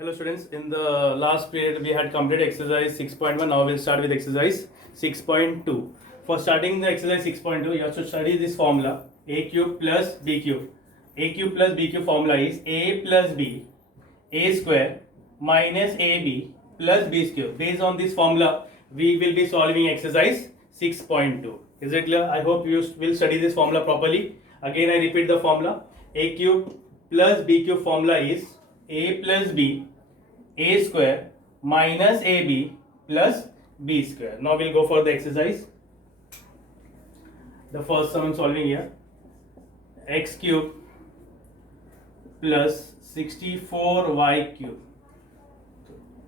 Hello students, in the last period we had completed exercise 6.1. Now we'll start with exercise 6.2. For starting the exercise 6.2, you have to study this formula a cube plus b cube. A cube plus b cube formula is a plus b, a square minus ab plus b cube. Based on this formula, we will be solving exercise 6.2. Is it clear? I hope you will study this formula properly. Again, I repeat the formula. A cube plus b cube formula is a plus b, a square minus ab plus b square. Now we'll go for the exercise. The first sum I'm solving here. X cube plus 64y cube.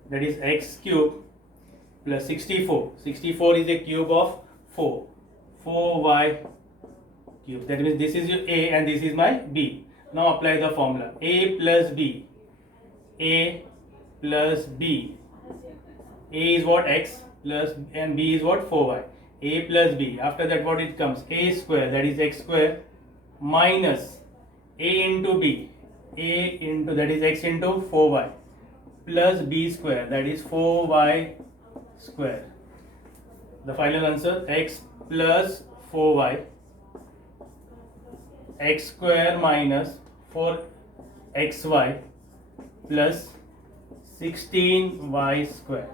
That is x cube plus 64. 64 is a cube of 4. 4y cube. That means this is your a and this is my b. Now apply the formula. A plus b. A plus b. A is what? X plus and b is what? 4y. A plus b. After that what it comes? A square, that is x square, minus a into b. A into, that is x into 4y, plus b square, that is 4y square. The final answer, x plus 4y, x square minus 4xy plus 16y square.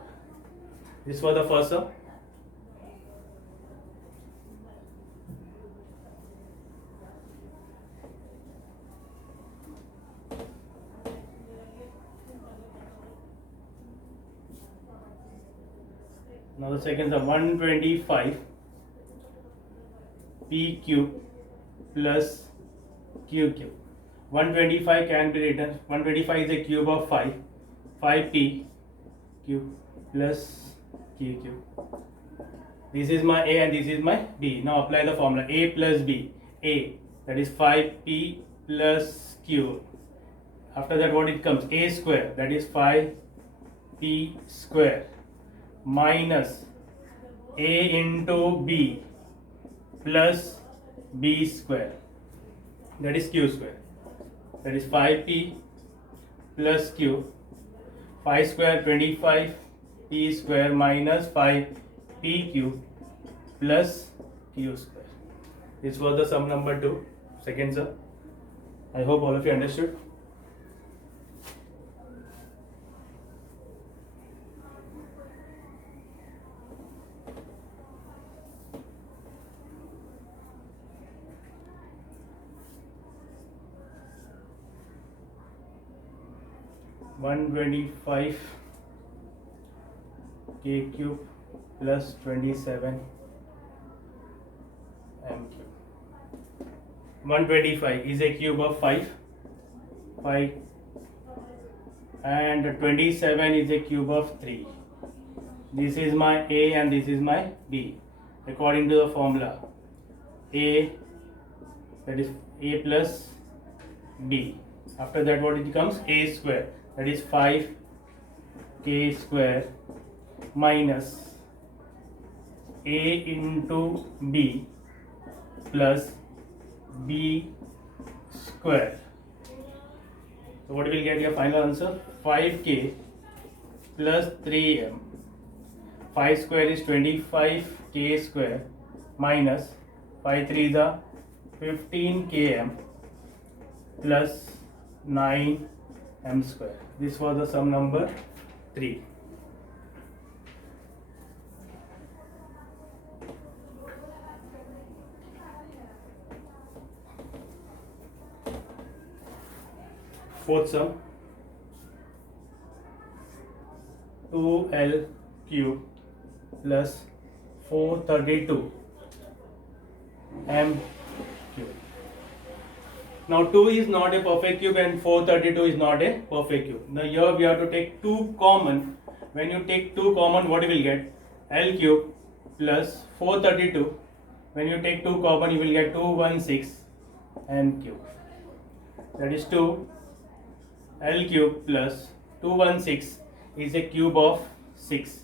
This was the first sum. Now the second sum, 125 p cube plus q cube. 125 can be written, 125 is a cube of 5, 5p cube plus q cube. This is my a and this is my b. Now apply the formula a plus b. A, that is 5p plus q. After that what it comes? A square, that is 5p square, minus a into b plus b square, that is q square, that is 5p plus q. 5 square 25 p square minus 5p cube plus q square. This was the sum number 2, second sum. I hope all of you understood. One 25 k cube plus 27 m cube. 125 is a cube of 5 and 27 is a cube of 3. This is my a and this is my b. According to the formula, a, that is a plus b. After that what it becomes? A square, that is 5k square minus a into b plus b square. So what will get your final answer? 5k plus 3m. 5 square is 25k square minus 5 3 is a 15km plus 9m square. This was the sum number 3. Fourth sum, 2l cube plus 432 m cube. Now 2 is not a perfect cube and 432 is not a perfect cube. Now here we have to take 2 common. When you take 2 common, what you will get? L cube plus 432. When you take 2 common, you will get 216 m cube. That is 2 L cube plus 216 is a cube of 6.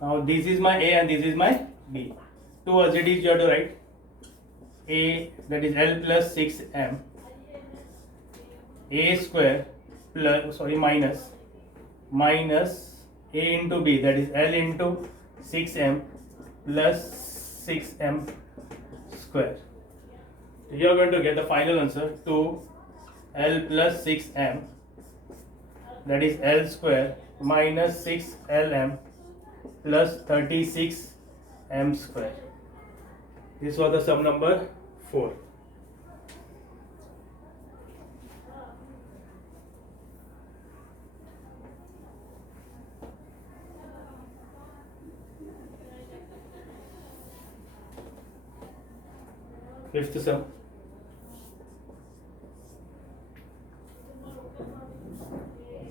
Now this is my a and this is my b. 2 as it is you have to write. A, that is L plus 6m, a square plus, sorry, minus a into b, that is L into 6m plus 6m square. You are going to get the final answer 2L plus 6m, that is L square minus 6LM plus 36m square. This was the sum number 4. Fifth sum.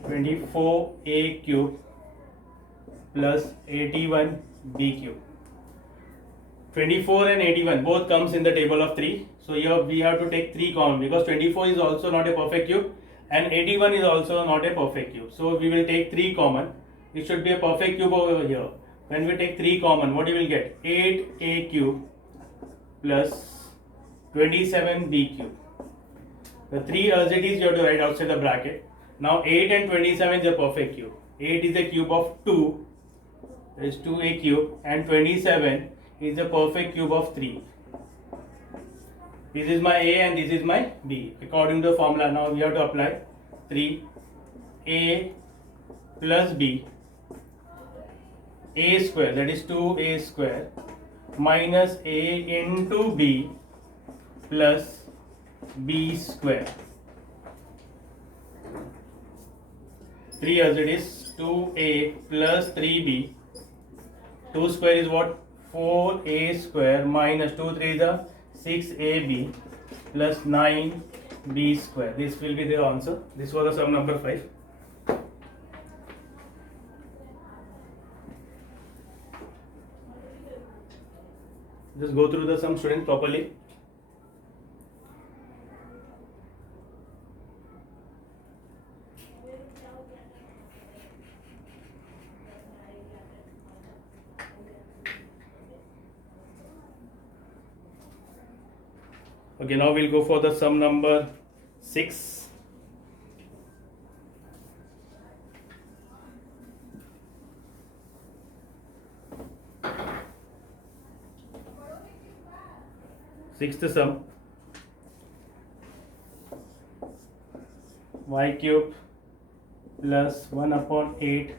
(24a cube plus 81b cube). 24 and 81 both comes in the table of 3. So here we have to take 3 common, because 24 is also not a perfect cube and 81 is also not a perfect cube. So we will take 3 common. It should be a perfect cube over here. When we take 3 common, what you will get? 8a cube plus 27b cube. The 3 as it is you have to write outside the bracket. Now 8 and 27 is a perfect cube. 8 is a cube of 2, that is 2a cube, and 27 is a perfect cube of 3. This is my a and this is my b. According to the formula, now we have to apply 3a plus b, a square, that is 2a square, minus a into b plus b square. 3 as it is, 2a plus 3b. 2 square is what? 4a square minus 2 3 is a 6ab plus 9b square. This will be the answer. This was the sum number 5. Just go through the sum, student, properly. Okay, now we'll go for the sum number 6. Sixth sum, y cube plus 1 upon 8.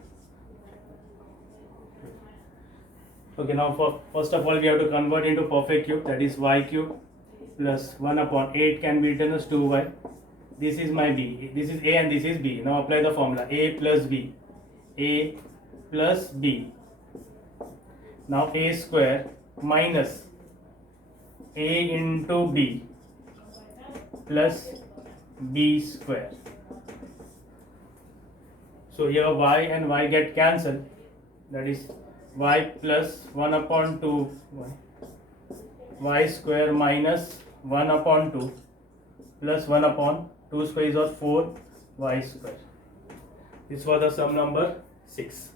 Okay, now first of all we have to convert into perfect cube, that is y cube plus 1 upon 8 can be written as 2y. This is my b, this is a and this is b. Now apply the formula a plus b, a plus b. Now a square minus a into b plus b square. So here y and y get cancelled, that is y plus 1 upon 2 y square minus 1 upon 2 plus 1 upon 2 square is 4 y square. This was the sum number 6.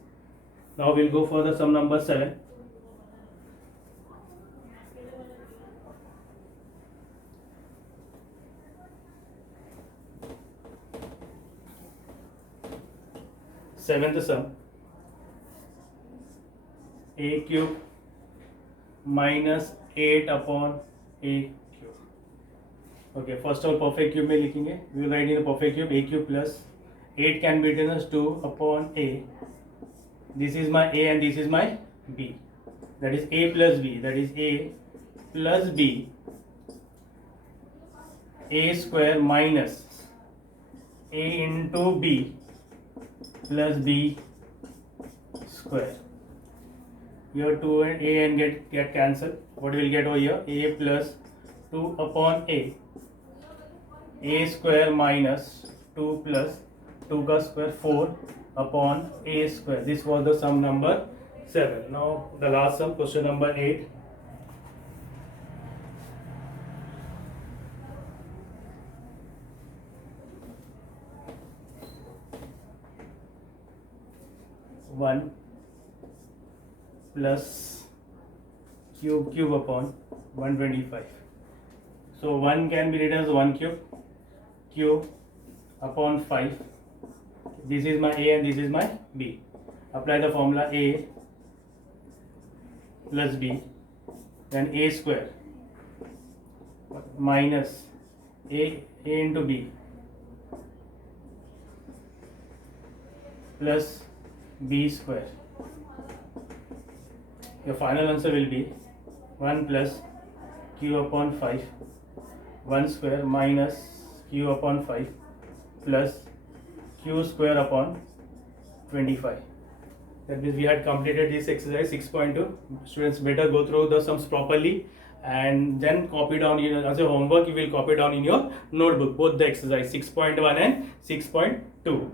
Now we'll go for the sum number 7. Seventh sum, a cube minus 8 upon a cube. Okay, first of all perfect cube में लिखेंगे. We will write in the perfect cube a cube plus 8 can be written as 2 upon a. This is my a and this is my b. That is a plus b. That is a plus b. A square minus a into b plus b square. Here 2 and a and get cancelled. What will get over here? A plus 2 upon a square minus 2 plus 2 का square 4 upon a square. This was the sum number 7. Now the last sum, question number 8. One plus cube upon 125. So 1 can be written as 1 cube upon 5 This is my A and this is my B. Apply the formula A plus B, then A square minus A into B plus B square. Your final answer will be 1 plus Q upon 5, 1 square minus Q upon 5 plus Q square upon 25. That means we had completed this exercise 6.2. Students, better go through the sums properly and then copy down, as a homework you will copy down in your notebook both the exercise 6.1 and 6.2.